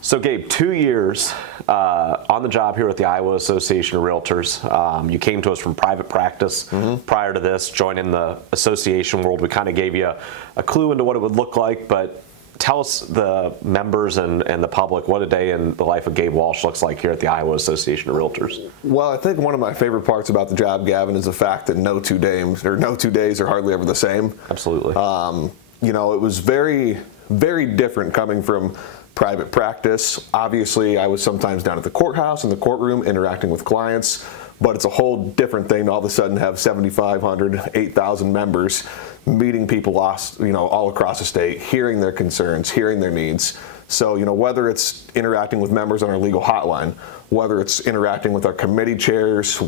So Gabe, 2 years on the job here at the Iowa Association of Realtors. You came to us from private practice prior to this, joining the association world. We kind of gave you a clue into what it would look like, but tell us, the members and the public, what a day in the life of Gabe Walsh looks like here at the Iowa Association of Realtors. Well, I think one of my favorite parts about the job, Gavin, is the fact that no 2 days are hardly ever the same. Absolutely. It was very, very different coming from private practice. Obviously, I was sometimes down at the courthouse, in the courtroom, interacting with clients, but it's a whole different thing to all of a sudden have 7,500, 8,000 members meeting people all across the state, hearing their concerns, hearing their needs. So, whether it's interacting with members on our legal hotline, whether it's interacting with our committee chairs,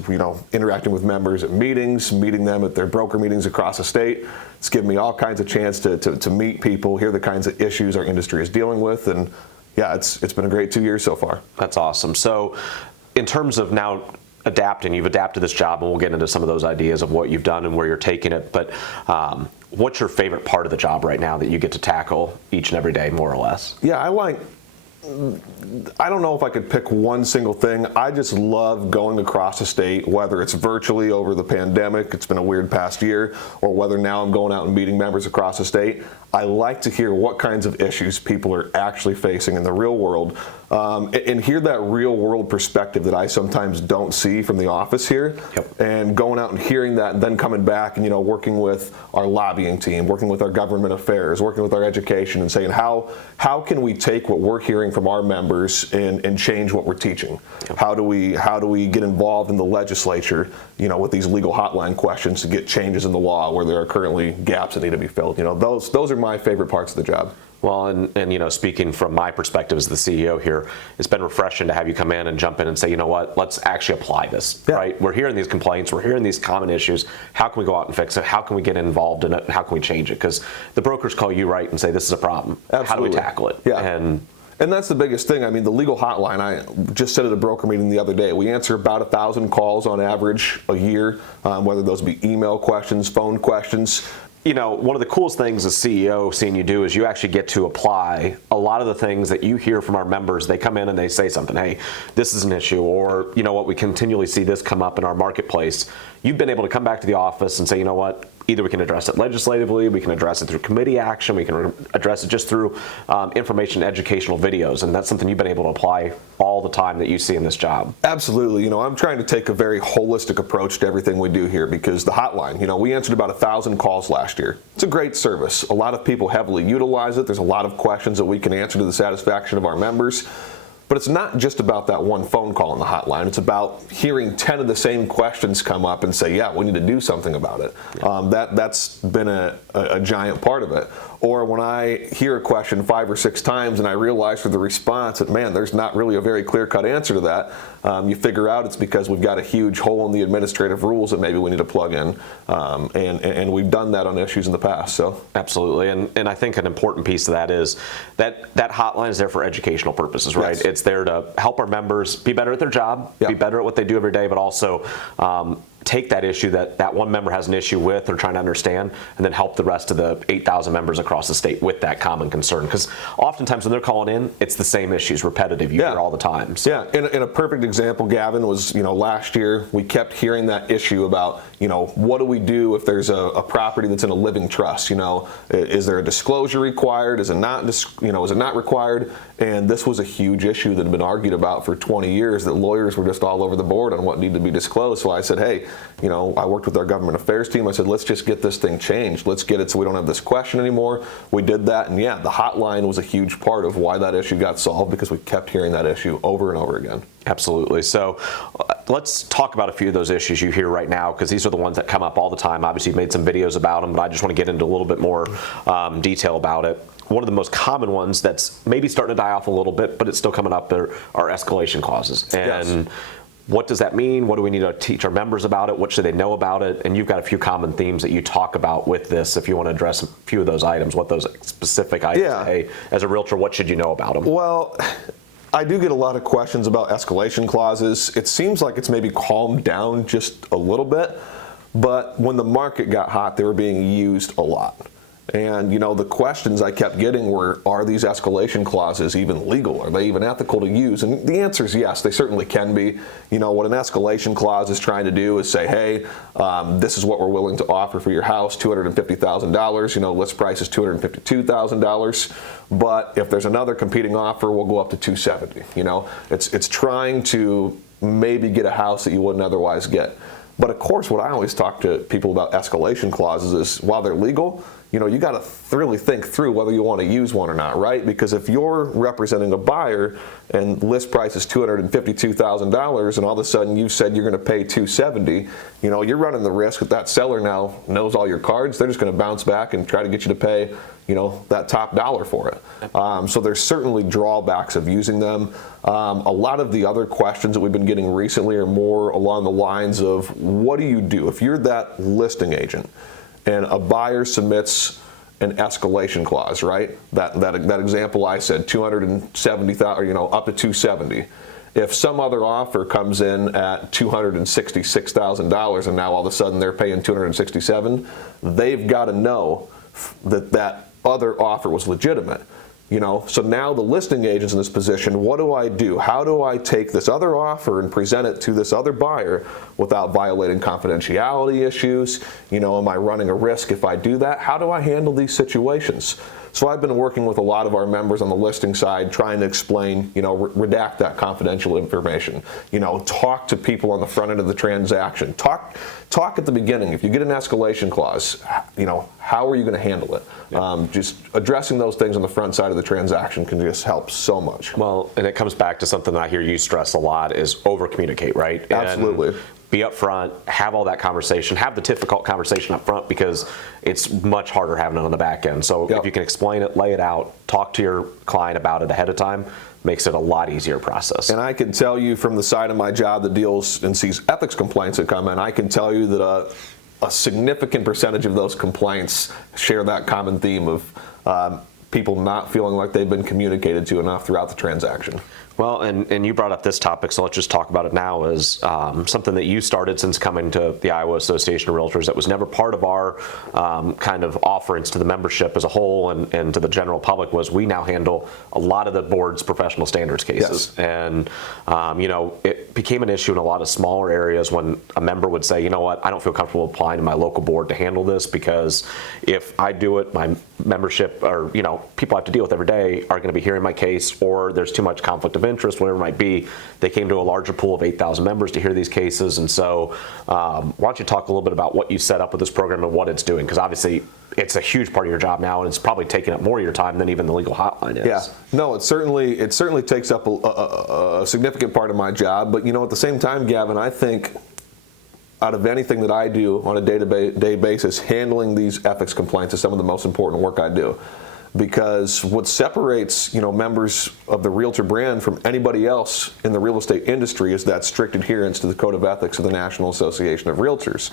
interacting with members at meetings, meeting them at their broker meetings across the state, it's given me all kinds of chance to meet people, hear the kinds of issues our industry is dealing with, and yeah, it's been a great 2 years so far. That's awesome. So, in terms of now adapting, you've adapted this job, and we'll get into some of those ideas of what you've done and where you're taking it, but what's your favorite part of the job right now that you get to tackle each and every day, more or less? Yeah, I don't know if I could pick one single thing. I just love going across the state, whether it's virtually over the pandemic, it's been a weird past year, or whether now I'm going out and meeting members across the state. I like to hear what kinds of issues people are actually facing in the real world, and hear that real world perspective that I sometimes don't see from the office here. Yep. And going out and hearing that, and then coming back and working with our lobbying team, working with our government affairs, working with our education, and saying how can we take what we're hearing from our members and change what we're teaching? Yep. How do we get involved in the legislature, with these legal hotline questions to get changes in the law where there are currently gaps that need to be filled? Those are my favorite parts of the job. Well, and speaking from my perspective as the CEO here, it's been refreshing to have you come in and jump in and say, let's actually apply this, right? We're hearing these complaints, we're hearing these common issues. How can we go out and fix it? How can we get involved in it? How can we change it? Because the brokers call you, right, and say, this is a problem. Absolutely. How do we tackle it? Yeah. And that's the biggest thing. I mean, the legal hotline, I just said at a broker meeting the other day, we answer about 1,000 calls on average a year, whether those be email questions, phone questions. One of the coolest things as CEO seeing you do is you actually get to apply a lot of the things that you hear from our members. They come in and they say something, hey, this is an issue, or we continually see this come up in our marketplace. You've been able to come back to the office and say, either we can address it legislatively, we can address it through committee action, we can address it just through information educational videos, and that's something you've been able to apply all the time that you see in this job. Absolutely. I'm trying to take a very holistic approach to everything we do here, because the hotline, we answered about 1,000 calls last year. It's a great service. A lot of people heavily utilize it. There's a lot of questions that we can answer to the satisfaction of our members. But it's not just about that one phone call on the hotline. It's about hearing 10 of the same questions come up and say, yeah, we need to do something about it. Yeah. That's been a giant part of it. Or when I hear a question 5 or 6 times and I realize for the response that, man, there's not really a very clear-cut answer to that, you figure out it's because we've got a huge hole in the administrative rules that maybe we need to plug in. And we've done that on issues in the past. So absolutely. And I think an important piece of that is that hotline is there for educational purposes, right? Yes. It's there to help our members be better at their job, be better at what they do every day, but also take that issue that one member has an issue with or trying to understand, and then help the rest of the 8,000 members across the state with that common concern. Because oftentimes when they're calling in, it's the same issues, repetitive, you hear all the time. So. Yeah, and a perfect example, Gavin, was last year we kept hearing that issue about what do we do if there's a property that's in a living trust? Is there a disclosure required? Is it not? Is it not required? And this was a huge issue that had been argued about for 20 years. That lawyers were just all over the board on what needed to be disclosed. So I said, hey, I worked with our government affairs team. I said, let's just get this thing changed. Let's get it so we don't have this question anymore. We did that, and the hotline was a huge part of why that issue got solved, because we kept hearing that issue over and over again. Absolutely. So let's talk about a few of those issues you hear right now, because these are the ones that come up all the time. Obviously, you've made some videos about them, but I just want to get into a little bit more detail about it. One of the most common ones that's maybe starting to die off a little bit, but it's still coming up, are escalation clauses. And what does that mean? What do we need to teach our members about it? What should they know about it? And you've got a few common themes that you talk about with this. If you want to address a few of those items, what those specific items say, as a realtor, what should you know about them? Well, I do get a lot of questions about escalation clauses. It seems like it's maybe calmed down just a little bit, but when the market got hot, they were being used a lot. And, the questions I kept getting were, are these escalation clauses even legal? Are they even ethical to use? And the answer is yes, they certainly can be. What an escalation clause is trying to do is say, hey, this is what we're willing to offer for your house, $250,000. List price is $252,000. But if there's another competing offer, we'll go up to $270,000. It's trying to maybe get a house that you wouldn't otherwise get. But of course, what I always talk to people about escalation clauses is, while they're legal, you got to really think through whether you want to use one or not, right? Because if you're representing a buyer and list price is $252,000, and all of a sudden you said you're going to pay $270,000, you're running the risk that that seller now knows all your cards. They're just going to bounce back and try to get you to pay, that top dollar for it. So there's certainly drawbacks of using them. A lot of the other questions that we've been getting recently are more along the lines of, what do you do if you're that listing agent and a buyer submits an escalation clause, right? That example I said, $270,000, or up to $270,000. If some other offer comes in at $266,000 and now all of a sudden they're paying $267,000, they've got to know that other offer was legitimate. So now the listing agent's in this position. What do I do? How do I take this other offer and present it to this other buyer without violating confidentiality issues? Am I running a risk if I do that? How do I handle these situations? So I've been working with a lot of our members on the listing side, trying to explain, redact that confidential information. Talk to people on the front end of the transaction. Talk at the beginning. If you get an escalation clause, how are you going to handle it? Yeah. Just addressing those things on the front side of the transaction can just help so much. Well, and it comes back to something that I hear you stress a lot is over-communicate, right? Absolutely. And be upfront, have all that conversation, have the difficult conversation up front, because it's much harder having it on the back end. So if you can explain it, lay it out, talk to your client about it ahead of time, makes it a lot easier process. And I can tell you from the side of my job that deals and sees ethics complaints that come in, I can tell you that a significant percentage of those complaints share that common theme of people not feeling like they've been communicated to enough throughout the transaction. Well, and you brought up this topic, so let's just talk about it now, is something that you started since coming to the Iowa Association of Realtors that was never part of our kind of offerings to the membership as a whole and to the general public, was we now handle a lot of the board's professional standards cases. Yes. And, it became an issue in a lot of smaller areas when a member would say, I don't feel comfortable applying to my local board to handle this, because if I do it, my membership, or, people I have to deal with every day are going to be hearing my case, or there's too much conflict of interest, whatever it might be. They came to a larger pool of 8,000 members to hear these cases. And so why don't you talk a little bit about what you set up with this program and what it's doing? Because obviously it's a huge part of your job now, and it's probably taking up more of your time than even the legal hotline is. Yeah, no, it certainly takes up a significant part of my job. But at the same time, Gavin, I think out of anything that I do on a day-to-day basis, handling these ethics complaints is some of the most important work I do. Because what separates, members of the Realtor brand from anybody else in the real estate industry is that strict adherence to the Code of Ethics of the National Association of Realtors.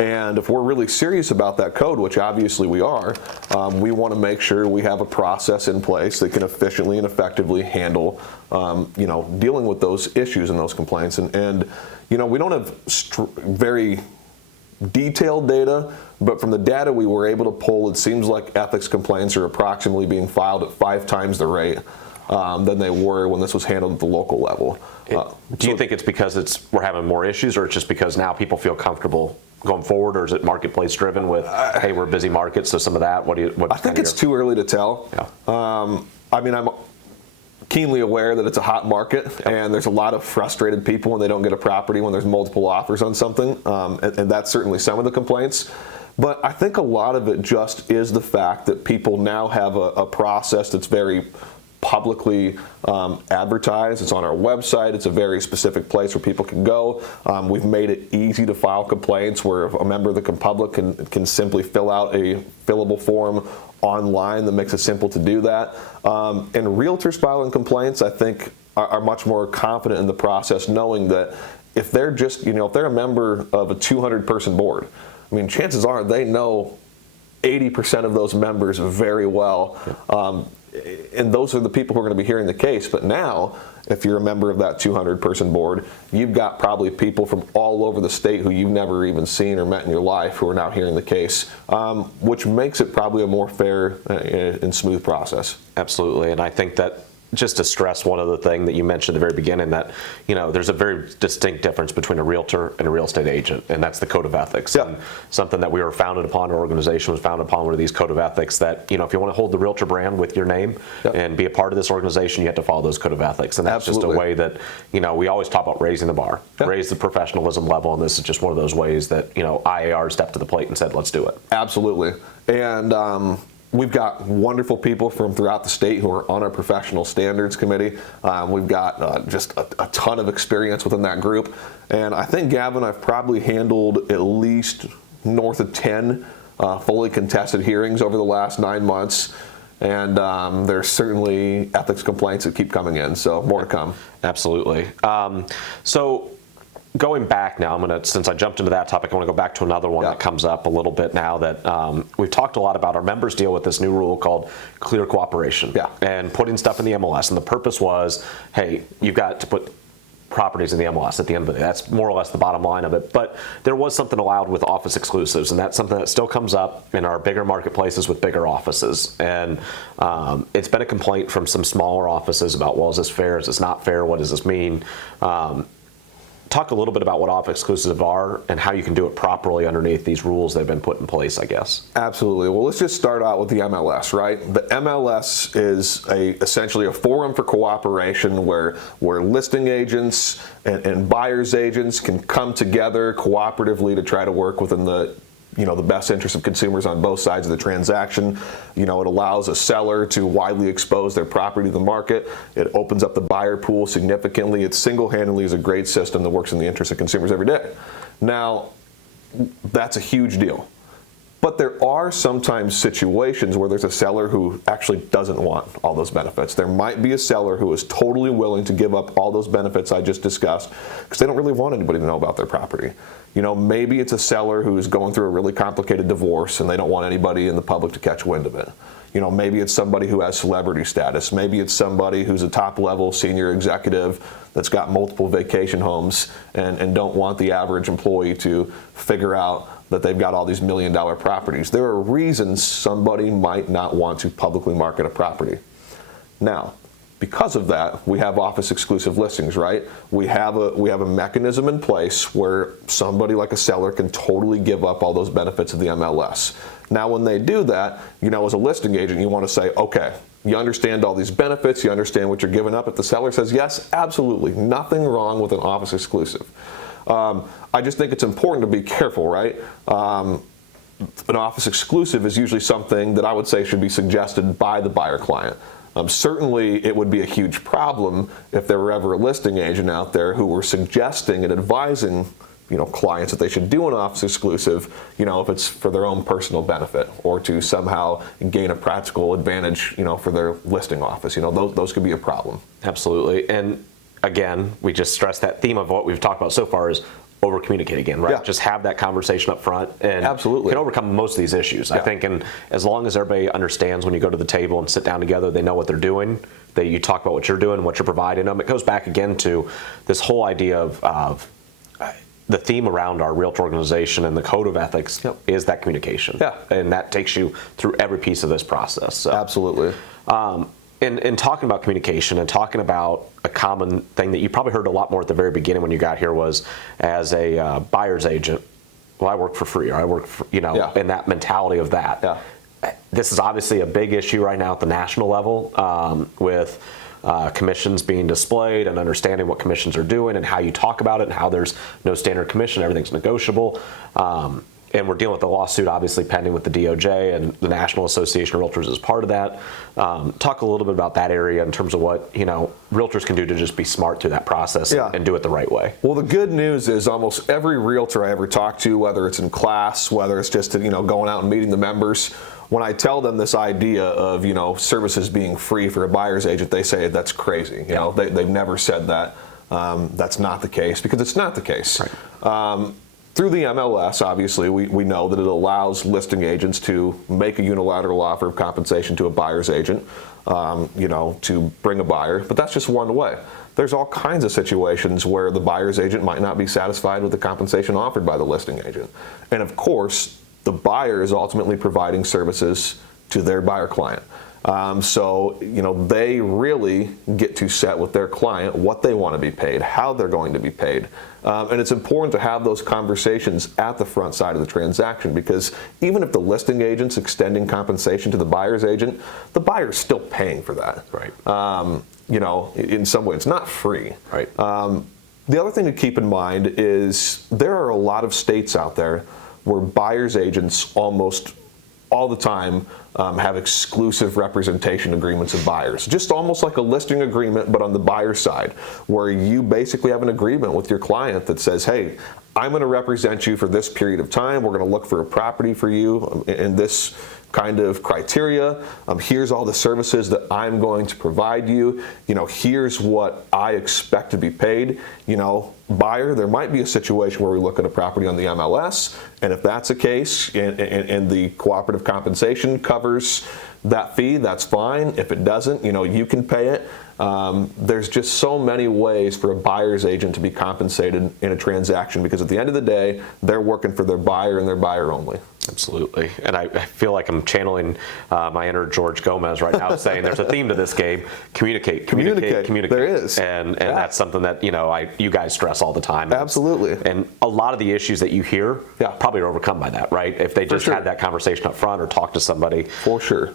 And if we're really serious about that code, which obviously we are, we want to make sure we have a process in place that can efficiently and effectively handle, dealing with those issues and those complaints. And we don't have very detailed data, but from the data we were able to pull, it seems like ethics complaints are approximately being filed at 5 times the rate than they were when this was handled at the local level. Do you think it's because we're having more issues, or it's just because now people feel comfortable going forward, or is it marketplace driven with, hey, we're a busy market, so some of that? I think it's too early to tell. Yeah. I'm keenly aware that it's a hot market, and there's a lot of frustrated people when they don't get a property when there's multiple offers on something, and that's certainly some of the complaints. But I think a lot of it just is the fact that people now have a process that's very publicly advertised. It's on our website. It's a very specific place where people can go. We've made it easy to file complaints, where a member of the public can simply fill out a fillable form online that makes it simple to do that. And realtors filing complaints, I think, are much more confident in the process, knowing that if they're just, if they're a member of a 200-person board, chances are they know 80% of those members very well. and those are the people who are going to be hearing the case. But now, if you're a member of that 200-person board, you've got probably people from all over the state who you've never even seen or met in your life who are now hearing the case, which makes it probably a more fair and smooth process. Absolutely, and I think that, just to stress one other thing that you mentioned at the very beginning, that there's a very distinct difference between a realtor and a real estate agent, and that's the code of ethics. Yeah. And something that we were founded upon, our organization was founded upon, one of these code of ethics that, if you want to hold the Realtor brand with your name and be a part of this organization, you have to follow those code of ethics. And that's just a way that, we always talk about raising the bar, raise the professionalism level, and this is just one of those ways that, IAR stepped to the plate and said, let's do it. Absolutely. And we've got wonderful people from throughout the state who are on our professional standards committee. We've got just a ton of experience within that group. And I think, Gavin, I've probably handled at least north of 10 fully contested hearings over the last 9 months. And there's certainly ethics complaints that keep coming in, so more to come. Absolutely. So going back now, since I jumped into that topic, I want to go back to another one that comes up a little bit now that we've talked a lot about. Our members deal with this new rule called clear cooperation and putting stuff in the MLS. And the purpose was, hey, you've got to put properties in the MLS at the end of the day. That's more or less the bottom line of it. But there was something allowed with office exclusives, and that's something that still comes up in our bigger marketplaces with bigger offices. And it's been a complaint from some smaller offices about, well, is this fair? Is this not fair? What does this mean? Talk a little bit about what office exclusives are and how you can do it properly underneath these rules that have been put in place, I guess. Absolutely. Well, let's just start out with the MLS, right? The MLS is essentially a forum for cooperation where listing agents and buyer's agents can come together cooperatively to try to work within the best interest of consumers on both sides of the transaction. It allows a seller to widely expose their property to the market. It opens up the buyer pool significantly. It single-handedly is a great system that works in the interest of consumers every day. Now, that's a huge deal. But there are sometimes situations where there's a seller who actually doesn't want all those benefits. There might be a seller who is totally willing to give up all those benefits I just discussed because they don't really want anybody to know about their property. Maybe it's a seller who's going through a really complicated divorce and they don't want anybody in the public to catch wind of it. Maybe it's somebody who has celebrity status. Maybe it's somebody who's a top-level senior executive that's got multiple vacation homes and don't want the average employee to figure out that they've got all these million-dollar properties. There are reasons somebody might not want to publicly market a property. Now, because of that, we have office exclusive listings, right? We have a mechanism in place where somebody like a seller can totally give up all those benefits of the MLS. Now, when they do that, as a listing agent, you want to say, okay, you understand all these benefits, you understand what you're giving up. If the seller says yes, absolutely, nothing wrong with an office exclusive. I just think it's important to be careful, right? An office exclusive is usually something that I would say should be suggested by the buyer client. Certainly, it would be a huge problem if there were ever a listing agent out there who were suggesting and advising, clients that they should do an office exclusive, if it's for their own personal benefit or to somehow gain a practical advantage, for their listing office. Those could be a problem. Absolutely. And again, we just stress that theme of what we've talked about so far is over communicate again, right? Yeah. Just have that conversation up front and absolutely can overcome most of these issues. Yeah. I think, and as long as everybody understands when you go to the table and sit down together, they know what they're doing, you talk about what you're doing and what you're providing them. It goes back again to this whole idea of the theme around our Realtor organization and the code of ethics is that communication. Yeah. And that takes you through every piece of this process. So, absolutely. In talking about communication and talking about a common thing that you probably heard a lot more at the very beginning when you got here was, as a buyer's agent, well, I work for free, or I work for, and that mentality of that. Yeah. This is obviously a big issue right now at the national level with commissions being displayed and understanding what commissions are doing and how you talk about it and how there's no standard commission, everything's negotiable. And we're dealing with a lawsuit, obviously, pending with the DOJ, and the National Association of Realtors is part of that. Talk a little bit about that area in terms of what realtors can do to just be smart through that process and do it the right way. Well, the good news is almost every realtor I ever talk to, whether it's in class, whether it's just going out and meeting the members, when I tell them this idea of services being free for a buyer's agent, they say that's crazy. They've never said that. That's not the case, because it's not the case. Right. through the MLS, obviously, we know that it allows listing agents to make a unilateral offer of compensation to a buyer's agent, to bring a buyer. But that's just one way. There's all kinds of situations where the buyer's agent might not be satisfied with the compensation offered by the listing agent. And of course, the buyer is ultimately providing services to their buyer client. So they really get to set with their client what they want to be paid, how they're going to be paid. And it's important to have those conversations at the front side of the transaction, because even if the listing agent's extending compensation to the buyer's agent, the buyer's still paying for that. Right. In some way, it's not free. Right. The other thing to keep in mind is there are a lot of states out there where buyer's agents almost all the time have exclusive representation agreements of buyers. Just almost like a listing agreement, but on the buyer side, where you basically have an agreement with your client that says, hey, I'm going to represent you for this period of time. We're going to look for a property for you in this kind of criteria. Here's all the services that I'm going to provide you. Here's what I expect to be paid. Buyer, there might be a situation where we look at a property on the MLS, and if that's the case, and the cooperative compensation covers that fee, that's fine. If it doesn't, you can pay it. There's just so many ways for a buyer's agent to be compensated in a transaction, because at the end of the day, they're working for their buyer and their buyer only. Absolutely. And I feel like I'm channeling my inner George Gomez right now, saying there's a theme to this, Gabe. Communicate. There is. And that's something that, you guys stress all the time. Absolutely. And a lot of the issues that you hear probably are overcome by that, right? If they just had that conversation up front or talk to somebody. For sure.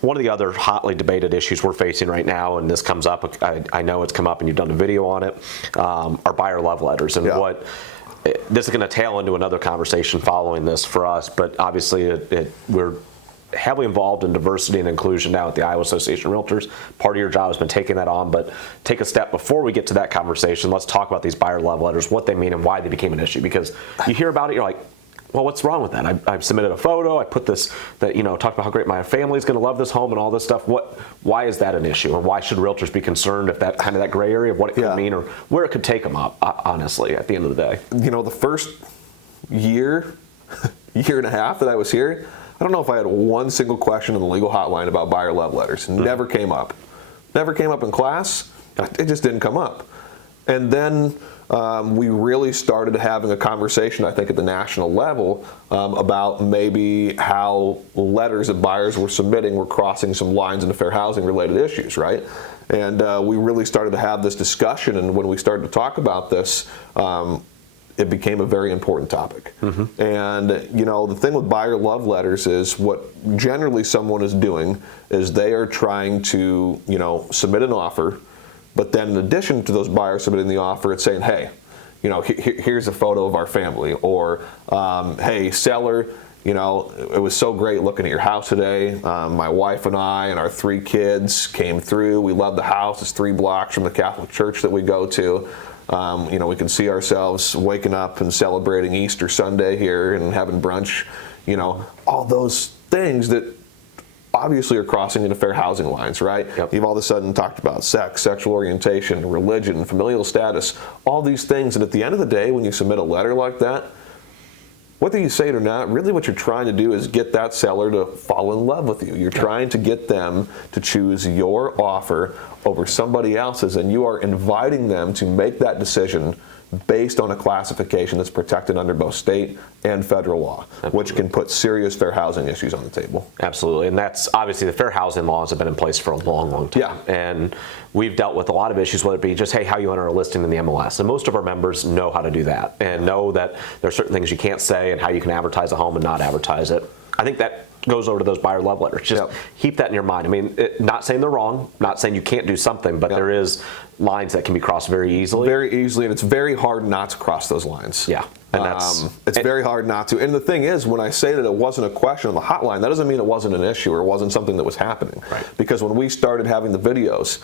One of the other hotly debated issues we're facing right now, and this comes up, I know it's come up and you've done a video on it, are buyer love letters. And what this is going to tail into another conversation following this for us, but obviously we're heavily involved in diversity and inclusion now at the Iowa Association of Realtors. Part of your job has been taking that on, but take a step before we get to that conversation. Let's talk about these buyer love letters, what they mean and why they became an issue. Because you hear about it, you're like, well, what's wrong with that? I've submitted a photo. I put this, talked about how great my family's going to love this home and all this stuff. Why is that an issue? Or why should realtors be concerned if that kind of that gray area of what it could mean or where it could take them up, honestly, at the end of the day? The first year and a half that I was here, I don't know if I had one single question in the legal hotline about buyer love letters. Never came up. Never came up in class. It just didn't come up. And then we really started having a conversation, I think, at the national level about maybe how letters that buyers were submitting were crossing some lines into fair housing related issues, right? And we really started to have this discussion, and when we started to talk about this, it became a very important topic. And the thing with buyer love letters is what generally someone is doing is they are trying to submit an offer. But then in addition to those buyers submitting the offer, it's saying, hey, here's a photo of our family. Or, hey, seller, it was so great looking at your house today. My wife and I and our 3 kids came through. We love the house. It's 3 blocks from the Catholic church that we go to. We can see ourselves waking up and celebrating Easter Sunday here and having brunch. All those things that obviously are crossing into fair housing lines, right? Yep. You've all of a sudden talked about sex, sexual orientation, religion, familial status, all these things. And at the end of the day, when you submit a letter like that, whether you say it or not, really what you're trying to do is get that seller to fall in love with you. You're trying to get them to choose your offer over somebody else's, and you are inviting them to make that decision based on a classification that's protected under both state and federal law, which can put serious fair housing issues on the table. Absolutely, and that's obviously the fair housing laws have been in place for a long, long time. Yeah. And we've dealt with a lot of issues, whether it be just, hey, how you enter a listing in the MLS. And most of our members know how to do that and know that there are certain things you can't say and how you can advertise a home and not advertise it. I think that goes over to those buyer love letters. Just keep that in your mind. I mean, not saying they're wrong, not saying you can't do something, but there is lines that can be crossed very easily. Very easily, and it's very hard not to cross those lines. Yeah. And it's very hard not to. And the thing is, when I say that it wasn't a question on the hotline, that doesn't mean it wasn't an issue or it wasn't something that was happening. Right. Because when we started having the videos,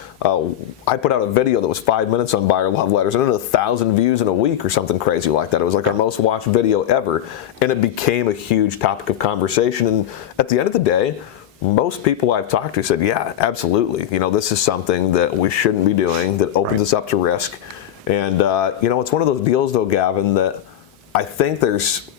I put out a video that was 5 minutes on buyer love letters and it had 1,000 views in a week or something crazy like that. It was like our most watched video ever, and it became a huge topic of conversation. And at the end of the day, most people I've talked to said, yeah, absolutely. This is something that we shouldn't be doing, that opens us up to risk. And, it's one of those deals, though, Gavin, that I think there's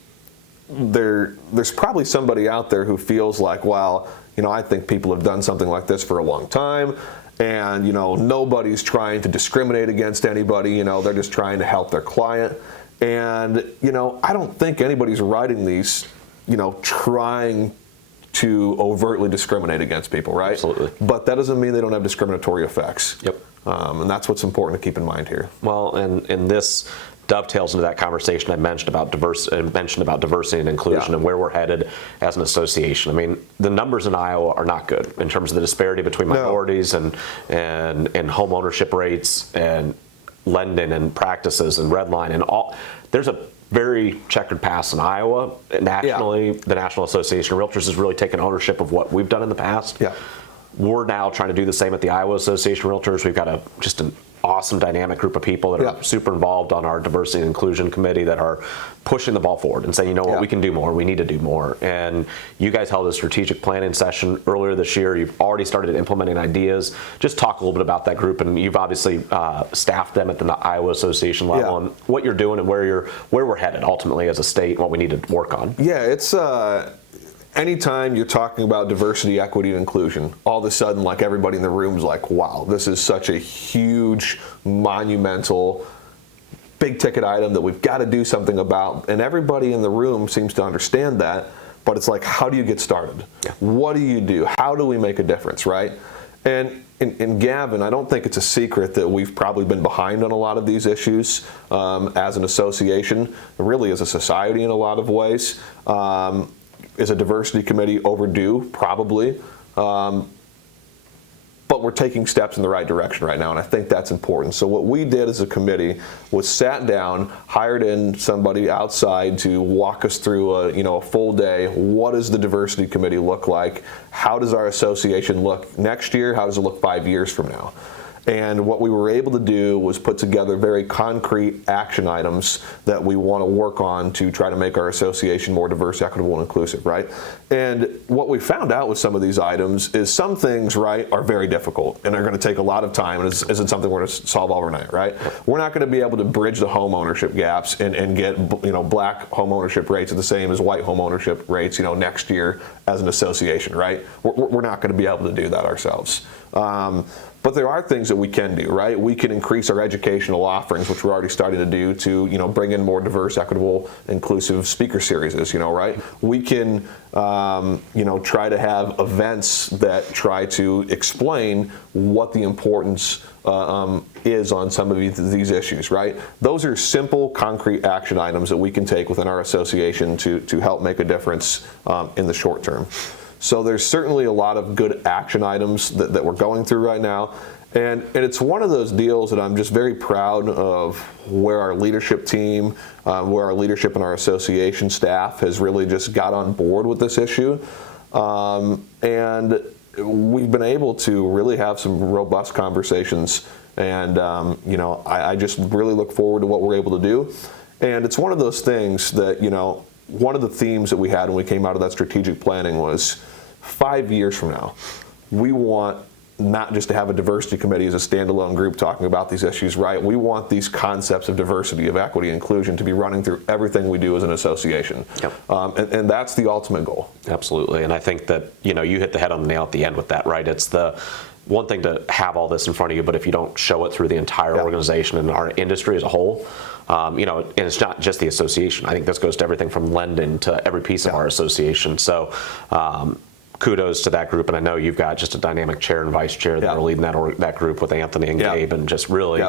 probably somebody out there who feels like, well, I think people have done something like this for a long time, and nobody's trying to discriminate against anybody. They're just trying to help their client. And I don't think anybody's writing these, trying to overtly discriminate against people, right? Absolutely. But that doesn't mean they don't have discriminatory effects. Yep. And that's what's important to keep in mind here. Well, and this dovetails into that conversation I mentioned about diversity and inclusion, Yeah. and where we're headed as an association. I mean, the numbers in Iowa are not good in terms of the disparity between minorities and home ownership rates and lending and practices and redline and all. There's a very checkered past in Iowa. Nationally, the National Association of Realtors has really taken ownership of what we've done in the past. Yeah. We're now trying to do the same at the Iowa Association of Realtors. We've got just an awesome dynamic group of people that are super involved on our diversity and inclusion committee that are pushing the ball forward and saying, we can do more, we need to do more. And you guys held a strategic planning session earlier this year. You've already started implementing ideas. Just talk a little bit about that group, and you've obviously staffed them at the Iowa Association level, and what you're doing and where we're headed ultimately as a state and what we need to work on. Yeah, it's anytime you're talking about diversity, equity, and inclusion, all of a sudden, like, everybody in the room is like, wow, this is such a huge, monumental, big ticket item that we've got to do something about. And everybody in the room seems to understand that, but it's like, how do you get started? Yeah. What do you do? How do we make a difference, right? And in Gavin, I don't think it's a secret that we've probably been behind on a lot of these issues as an association, really as a society in a lot of ways. Is a diversity committee overdue? Probably. But we're taking steps in the right direction right now, and I think that's important. So what we did as a committee was sat down, hired in somebody outside to walk us through a full day. What does the diversity committee look like? How does our association look next year? How does it look 5 years from now? And what we were able to do was put together very concrete action items that we want to work on to try to make our association more diverse, equitable, and inclusive, right? And what we found out with some of these items is some things, right, are very difficult and are going to take a lot of time and isn't something we're going to solve overnight, right? We're not going to be able to bridge the home ownership gaps and get black home ownership rates the same as white home ownership rates next year as an association, right? We're not going to be able to do that ourselves. But there are things that we can do, right? We can increase our educational offerings, which we're already starting to do, to bring in more diverse, equitable, inclusive speaker series, right? We can try to have events that try to explain what the importance is on some of these issues, right? Those are simple, concrete action items that we can take within our association to help make a difference in the short term. So there's certainly a lot of good action items that we're going through right now. And it's one of those deals that I'm just very proud of where our leadership team, where our leadership and our association staff has really just got on board with this issue. And we've been able to really have some robust conversations. And, I just really look forward to what we're able to do. And it's one of those things that, one of the themes that we had when we came out of that strategic planning was 5 years from now, we want not just to have a diversity committee as a standalone group talking about these issues, right? We want these concepts of diversity, of equity, inclusion to be running through everything we do as an association. Yep. And that's the ultimate goal. Absolutely. And I think that, you hit the head on the nail at the end with that, right? It's the one thing to have all this in front of you, but if you don't show it through the entire organization and our industry as a whole, and it's not just the association. I think this goes to everything from lending to every piece of our association. So kudos to that group. And I know you've got just a dynamic chair and vice chair that are leading that group with Anthony and Gabe, and just really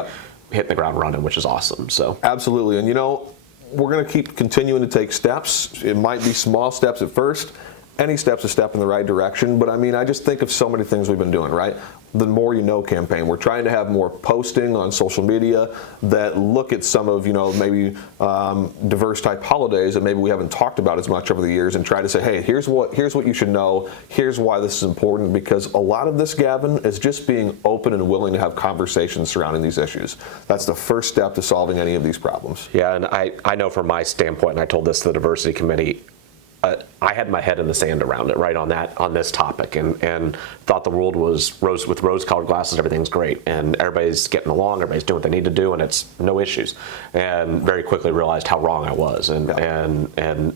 hitting the ground running, which is awesome. So absolutely. And we're going to keep continuing to take steps. It might be small steps at first. Any step's a step in the right direction, but I just think of so many things we've been doing, right? The More You Know campaign. We're trying to have more posting on social media that look at some of, maybe diverse type holidays that maybe we haven't talked about as much over the years, and try to say, hey, here's what you should know. Here's why this is important, because a lot of this, Gavin, is just being open and willing to have conversations surrounding these issues. That's the first step to solving any of these problems. Yeah, and I know from my standpoint, and I told this to the diversity committee, I had my head in the sand around it, right, on this topic, and thought the world was rose-colored glasses. Everything's great, and everybody's getting along. Everybody's doing what they need to do, and it's no issues. And very quickly realized how wrong I was, and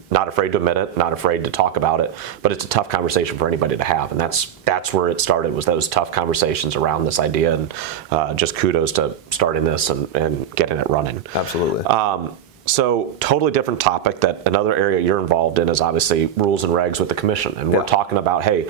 not afraid to admit it, not afraid to talk about it. But it's a tough conversation for anybody to have, and that's where it started. Was those tough conversations around this idea, and just kudos to starting this and getting it running. Absolutely. So totally different topic. That another area you're involved in is obviously rules and regs with the commission, and we're talking about, hey,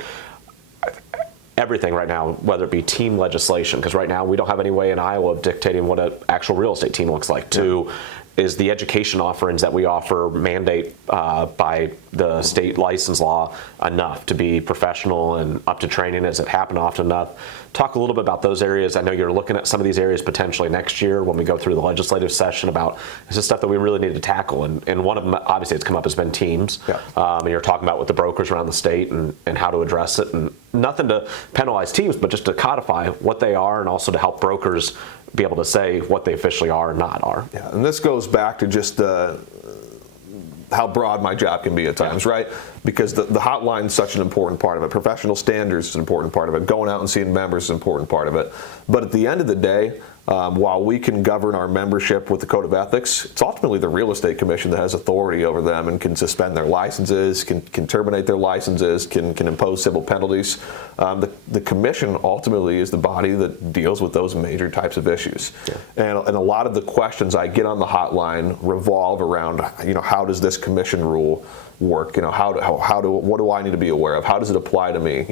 everything right now, whether it be team legislation, because right now we don't have any way in Iowa of dictating what an actual real estate team looks like, to is the education offerings that we offer mandate by the state license law enough to be professional and up to training? Has it happened often enough? Talk a little bit about those areas. I know you're looking at some of these areas potentially next year when we go through the legislative session about this is stuff that we really need to tackle. And one of them, obviously, it's come up has been teams. And you're talking about with the brokers around the state and how to address it. And nothing to penalize teams, but just to codify what they are and also to help brokers be able to say what they officially are and not are. Yeah, and this goes back to just how broad my job can be at times, right? Because the hotline is such an important part of it. Professional standards is an important part of it. Going out and seeing members is an important part of it. But at the end of the day, while we can govern our membership with the Code of Ethics, it's ultimately the Real Estate Commission that has authority over them and can suspend their licenses, can terminate their licenses, can impose civil penalties. The Commission ultimately is the body that deals with those major types of issues. And a lot of the questions I get on the hotline revolve around, how does this Commission rule work? What do I need to be aware of? How does it apply to me?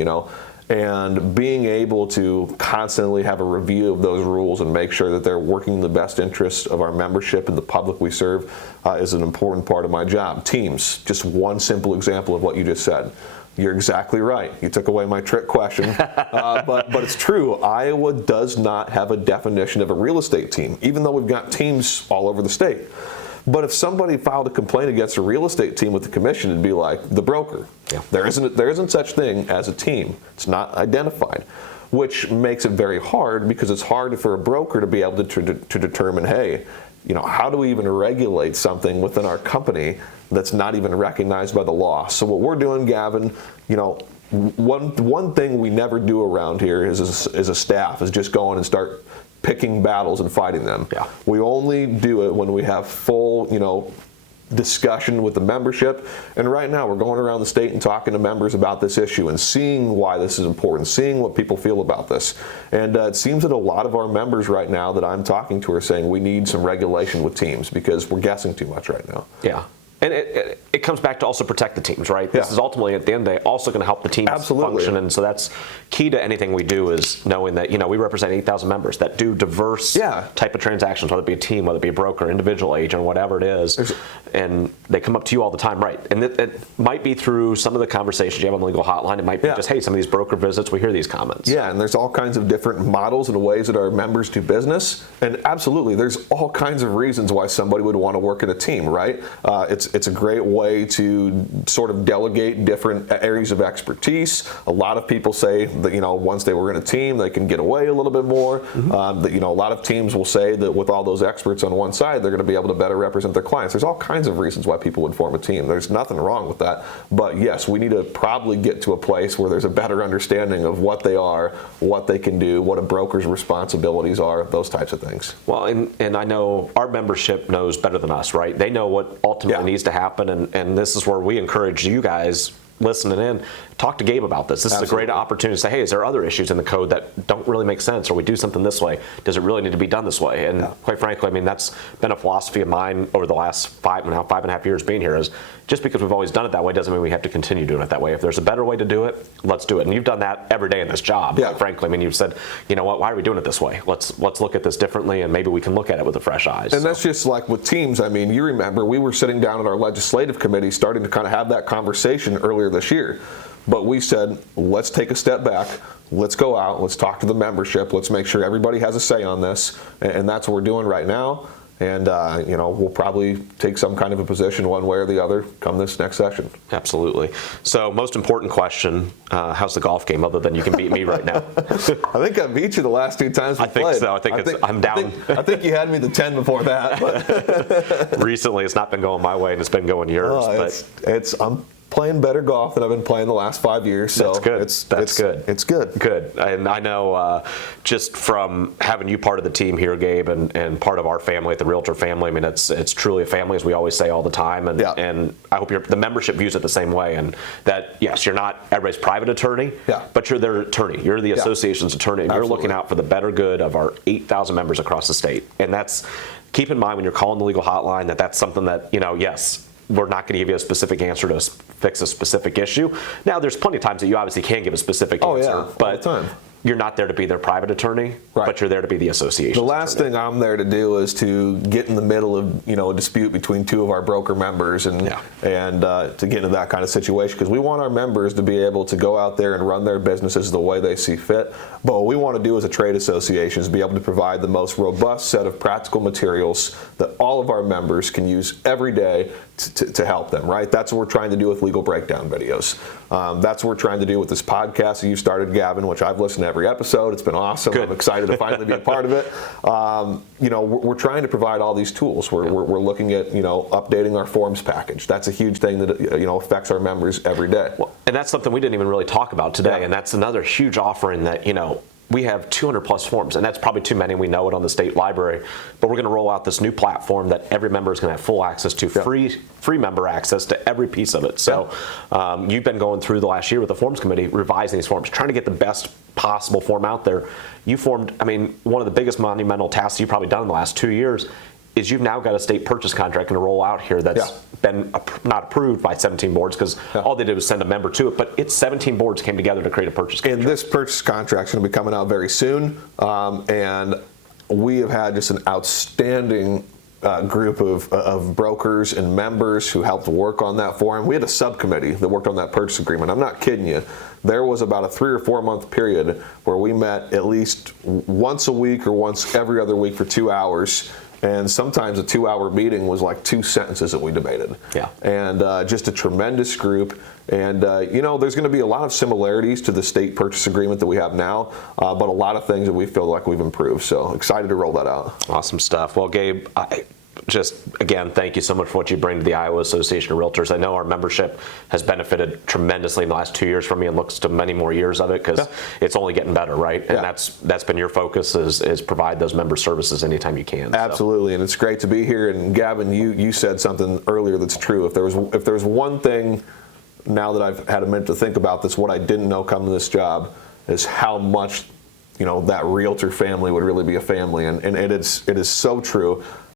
And being able to constantly have a review of those rules and make sure that they're working in the best interests of our membership and the public we serve is an important part of my job. Teams, just one simple example of what you just said. You're exactly right. You took away my trick question, but it's true. Iowa does not have a definition of a real estate team, even though we've got teams all over the state. But if somebody filed a complaint against a real estate team with the commission, it'd be like the broker. There isn't such thing as a team. It's not identified, which makes it very hard because it's hard for a broker to be able to determine, hey, how do we even regulate something within our company that's not even recognized by the law? So what we're doing, Gavin, one thing we never do around here is a staff is just go in and start picking battles and fighting them. We only do it when we have full, discussion with the membership. And right now we're going around the state and talking to members about this issue and seeing why this is important, seeing what people feel about this. And it seems that a lot of our members right now that I'm talking to are saying we need some regulation with teams because we're guessing too much right now. And it comes back to also protect the teams, right? This is ultimately, at the end of the day, also going to help the teams function. And so that's key to anything we do is knowing that, we represent 8,000 members that do diverse type of transactions, whether it be a team, whether it be a broker, individual agent, whatever it is. And they come up to you all the time, right? And it might be through some of the conversations you have on the legal hotline. It might be just, hey, some of these broker visits, we hear these comments. And there's all kinds of different models and ways that our members do business. And absolutely, there's all kinds of reasons why somebody would want to work in a team, right? It's a great way to sort of delegate different areas of expertise. A lot of people say that, once they were in a team, they can get away a little bit more. That, a lot of teams will say that with all those experts on one side, they're going to be able to better represent their clients. There's all kinds of reasons why people would form a team. There's nothing wrong with that. But yes, we need to probably get to a place where there's a better understanding of what they are, what they can do, what a broker's responsibilities are, those types of things. Well, and I know our membership knows better than us, right? They know what ultimately needs to happen, and this is where we encourage you guys listening in, talk to Gabe about this. This is a great opportunity to say, hey, is there other issues in the code that don't really make sense, or we do something this way? Does it really need to be done this way? And quite frankly, that's been a philosophy of mine over the last 5.5 years being here, is just because we've always done it that way doesn't mean we have to continue doing it that way. If there's a better way to do it, let's do it. And you've done that every day in this job, quite frankly. You've said, you know what, why are we doing it this way? Let's look at this differently, and maybe we can look at it with a fresh eyes. And that's just like with teams. You remember we were sitting down at our legislative committee starting to kind of have that conversation earlier this year. But we said, let's take a step back. Let's go out. Let's talk to the membership. Let's make sure everybody has a say on this. And that's what we're doing right now. And, we'll probably take some kind of a position one way or the other come this next session. Absolutely. So most important question, how's the golf game other than you can beat me right now? I think I beat you the last 2 times we played. I think so. I think I'm down. I think you had me the 10 before that. But recently it's not been going my way and it's been going yours. playing better golf than I've been playing the last 5 years. So that's good. That's good. It's good. Good. And I know just from having you part of the team here, Gabe, and part of our family, the Realtor family, I mean, it's truly a family, as we always say all the time. And, and I hope the membership views it the same way. And that, yes, you're not everybody's private attorney, but you're their attorney. You're the association's attorney. And you're looking out for the better good of our 8,000 members across the state. And that's, keep in mind when you're calling the legal hotline that's something that, yes, we're not going to give you a specific answer to fix a specific issue. Now, there's plenty of times that you obviously can give a specific answer, but you're not there to be their private attorney, but you're there to be the association. The last thing I'm there to do is to get in the middle of a dispute between two of our broker members and to get into that kind of situation, because we want our members to be able to go out there and run their businesses the way they see fit. But what we want to do as a trade association is be able to provide the most robust set of practical materials that all of our members can use every day to help them, right? That's what we're trying to do with legal breakdown videos. That's what we're trying to do with this podcast that you started, Gavin, which I've listened to every episode. It's been awesome. Good. I'm excited to finally be a part of it. We're trying to provide all these tools. We're looking at updating our forms package. That's a huge thing that affects our members every day. Well, and that's something we didn't even really talk about today. And that's another huge offering that we have 200 plus forms, and that's probably too many. We know it on the state library, but we're going to roll out this new platform that every member is going to have full access to, free member access to every piece of it. So you've been going through the last year with the forms committee, revising these forms, trying to get the best possible form out there. You formed, one of the biggest monumental tasks you've probably done in the last 2 years is you've now got a state purchase contract going to roll out here that's been not approved by 17 boards, because all they did was send a member to it, but it's 17 boards came together to create a purchase contract. And this purchase contract is going to be coming out very soon, and we have had just an outstanding group of brokers and members who helped work on that for him. We had a subcommittee that worked on that purchase agreement. I'm not kidding you. There was about a 3 or 4 month period where we met at least once a week or once every other week for 2 hours. And sometimes a 2-hour meeting was like 2 sentences that we debated. And just a tremendous group. And, there's going to be a lot of similarities to the state purchase agreement that we have now, but a lot of things that we feel like we've improved. So excited to roll that out. Awesome stuff. Well, Gabe, again, thank you so much for what you bring to the Iowa Association of Realtors. I know our membership has benefited tremendously in the last 2 years from you, and looks to many more years of it, because it's only getting better, right? And that's been your focus, is provide those member services anytime you can. Absolutely, and it's great to be here. And Gavin, you said something earlier that's true. If there's one thing now that I've had a minute to think about this, what I didn't know coming to this job is how much that Realtor family would really be a family, and it is so true.